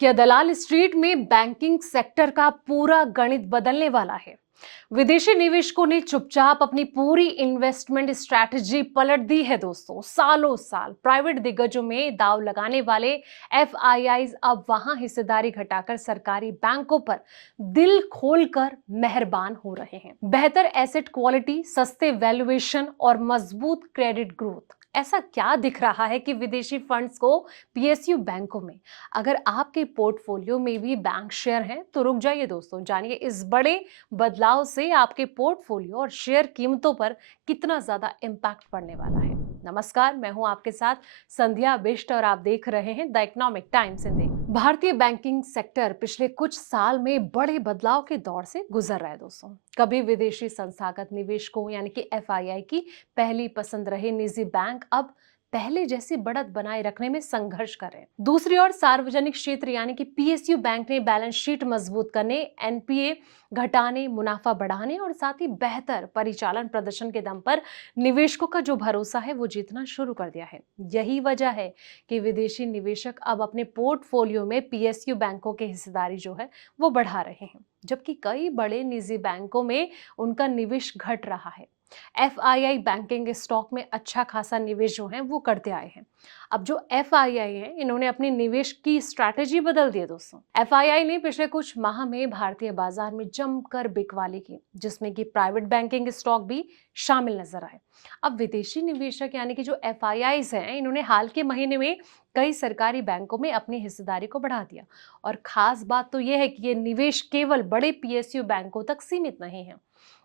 क्या दलाल स्ट्रीट में banking sector का पूरा गणित बदलने वाला है? विदेशी निवेशकों ने चुपचाप अपनी पूरी इन्वेस्टमेंट स्ट्रैटेजी पलट दी है दोस्तों। सालों साल प्राइवेट दिग्गजों में दांव लगाने वाले एफआईआईज अब वहां हिस्सेदारी घटाकर सरकारी बैंकों पर दिल खोलकर मेहरबान हो रहे हैं। बेहतर एसेट क्वालिटी, सस्ते वैल्यूएशन और मजबूत क्रेडिट ग्रोथ, ऐसा क्या दिख रहा है कि विदेशी फंड्स को पीएसयू बैंकों में? अगर आपके पोर्टफोलियो में भी बैंक शेयर हैं तो रुक जाइए दोस्तों, जानिए इस बड़े बदलाव से आपके पोर्टफोलियो और शेयर कीमतों पर कितना ज्यादा इम्पैक्ट पड़ने वाला है। नमस्कार, मैं हूं आपके साथ संध्या बिष्ट और आप देख रहे हैं द इकोनॉमिक टाइम्स हिंदी। भारतीय बैंकिंग सेक्टर पिछले कुछ साल में बड़े बदलाव के दौर से गुजर रहा है दोस्तों। कभी विदेशी संस्थागत निवेशकों यानी कि एफआईआई की पहली पसंद रहे निजी बैंक अब पहले जैसी बढ़त बनाए रखने में संघर्ष कर रहे हैं। दूसरी ओर सार्वजनिक क्षेत्र यानी कि पीएसयू बैंक ने बैलेंस शीट मजबूत करने, एनपीए घटाने, मुनाफा बढ़ाने और साथ ही बेहतर परिचालन प्रदर्शन के दम पर निवेशकों का जो भरोसा है वो जीतना शुरू कर दिया है। यही वजह है कि विदेशी निवेशक अब अपने पोर्टफोलियो में पीएसयू बैंकों की हिस्सेदारी जो है वो बढ़ा रहे हैं, जबकि कई बड़े निजी बैंकों में उनका निवेश घट रहा है। एफआईआई बैंकिंग स्टॉक में अच्छा खासा निवेश जो है वो करते आए हैं। अब जो एफआईआई है, इन्होंने अपनी निवेश की स्ट्रैटेजी बदल दी है दोस्तों। एफआईआई ने पिछले कुछ माह में भारतीय बाजार में जमकर बिकवाली की, जिसमें कि प्राइवेट बैंकिंग स्टॉक भी शामिल नजर आए। अब विदेशी निवेशक यानी कि जो एफआईआईज हैं, इन्होंने हाल के महीने में कई सरकारी बैंकों में अपनी हिस्सेदारी को बढ़ा दिया। और खास बात तो यह है कि ये निवेश केवल बड़े पीएसयू बैंकों तक सीमित नहीं है,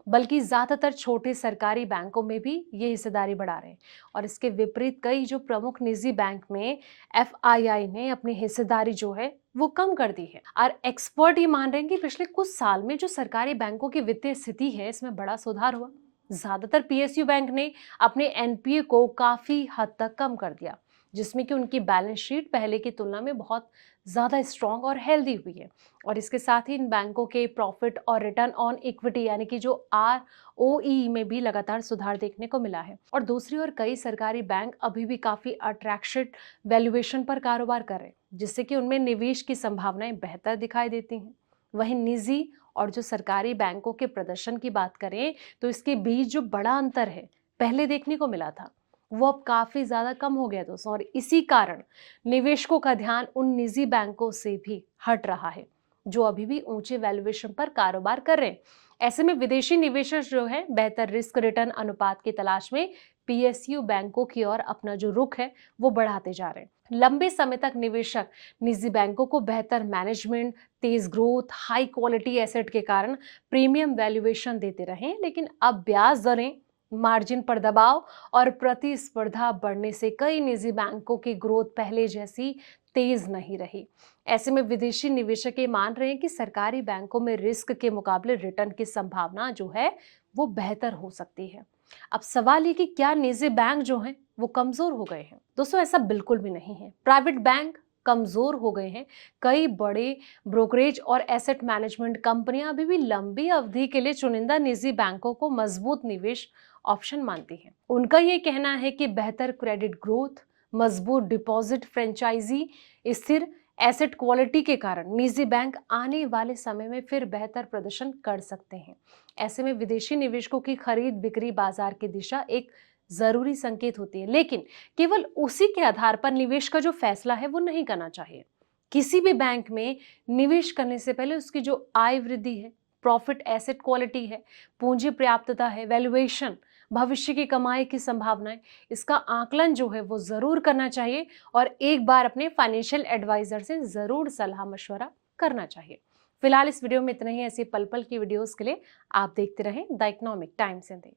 बल्कि ज्यादातर छोटे सरकारी बैंकों में भी ये हिस्सेदारी बढ़ा रहे हैं। और इसके विपरीत कई जो प्रमुख निजी बैंक में एफआईआई ने अपनी हिस्सेदारी जो है वो कम कर दी है। और एक्सपर्ट ये मान रहे हैं कि पिछले कुछ साल में जो सरकारी बैंकों की वित्तीय स्थिति है, इसमें बड़ा सुधार हुआ। ज्यादातर पीएसयू बैंक ने अपने एनपीए को काफी हद तक कम कर दिया, जिसमें कि उनकी बैलेंस शीट पहले की तुलना में बहुत ज्यादा स्ट्रांग और हेल्दी हुई है। और इसके साथ ही इन बैंकों के प्रॉफिट और रिटर्न ऑन इक्विटी यानी कि जो आर ओ ई में भी लगातार सुधार देखने को मिला है। और दूसरी ओर कई सरकारी बैंक अभी भी काफी अट्रैक्शन वैल्यूएशन पर कारोबार कर रहे हैं, जिससे कि उनमें निवेश की संभावनाएं बेहतर दिखाई देती हैं। वहीं निजी और जो सरकारी बैंकों के प्रदर्शन की बात करें तो इसके बीच जो बड़ा अंतर है, पहले देखने को मिला था, वो अब काफी ज्यादा कम हो गया दोस्तों। और इसी कारण निवेशकों का ध्यान उन निजी बैंकों से भी हट रहा है जो अभी भी ऊंचे वैल्यूएशन पर कारोबार कर रहे हैं। ऐसे में विदेशी निवेशक जो है बेहतर रिस्क रिटर्न अनुपात की तलाश में पीएसयू बैंकों की ओर अपना जो रुख है वो बढ़ाते जा रहे हैं। लंबे समय तक निवेशक निजी बैंकों को बेहतर मैनेजमेंट, तेज ग्रोथ, हाई क्वालिटी एसेट के कारण प्रीमियम वैल्यूएशन देते रहे, लेकिन अब ब्याज दरें, मार्जिन पर दबाव और प्रतिस्पर्धा बढ़ने से कई निजी बैंकों की ग्रोथ पहले जैसी तेज नहीं रही। ऐसे में विदेशी निवेशक ये मान रहे हैं कि सरकारी बैंकों में रिस्क के मुकाबले रिटर्न की संभावना जो है वो बेहतर हो सकती है। अब सवाल ये कि क्या निजी बैंक जो हैं वो कमजोर हो गए हैं? दोस्तों, ऐसा बिल्कुल भी नहीं है। प्राइवेट बैंक कमजोर हो गए हैं। कई बड़े ब्रोकरेज और एसेट मैनेजमेंट कंपनियां अभी भी लंबी अवधि के लिए चुनिंदा निजी बैंकों को मजबूत निवेश ऑप्शन मानती हैं। उनका ये कहना है कि बेहतर क्रेडिट ग्रोथ, मजबूत डिपॉजिट फ्रेंचाइजी, स्थिर एसेट क्वालिटी के कारण निजी बैंक आने वाले समय में फिर बेहतर प्रदर्शन कर सकते हैं। ऐसे में विदेशी निवेशकों की खरीद बिक्री बाजार की दिशा एक जरूरी संकेत होती है, लेकिन केवल उसी के आधार पर निवेश का जो फैसला है वो नहीं करना चाहिए। किसी भी बैंक में निवेश करने से पहले उसकी जो आय वृद्धि है, प्रॉफिट, एसेट क्वालिटी है, पूंजी पर्याप्तता है, वैल्यूएशन, भविष्य की कमाई की संभावनाएं, इसका आकलन जो है वो जरूर करना चाहिए। और एक बार अपने फाइनेंशियल एडवाइजर से जरूर सलाह मशवरा करना चाहिए। फिलहाल इस वीडियो में इतना ही। ऐसी पल पल की वीडियोस के लिए आप देखते रहें द इकोनॉमिक टाइम्स हिंदी।